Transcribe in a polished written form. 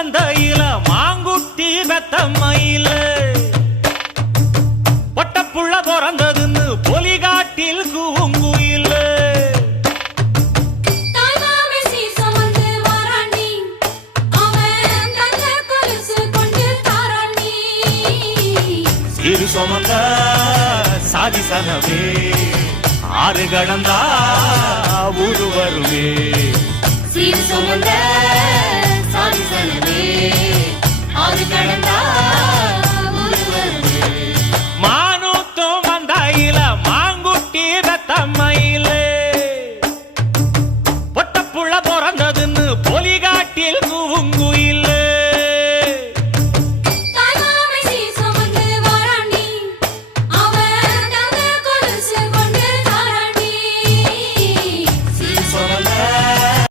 மந்தையில மாங்குட்டி பெத்தம்மையில பொட்டப்புள்ள பிறந்ததுன்னு பொலிகாட்டில் கூங்குயில சிறு சுமந்த சாதிசனவே ஆறு கடந்தா ஊரு வருவே சீர் சுமந்த சாதிசனவே ஆறு கடந்தா ஊரு வருவே மானூத்தும் மந்தாயில மாங்குட்டி ரத்தம்மையில பொட்டப்புள்ள பிறந்ததுன்னு பொலிகா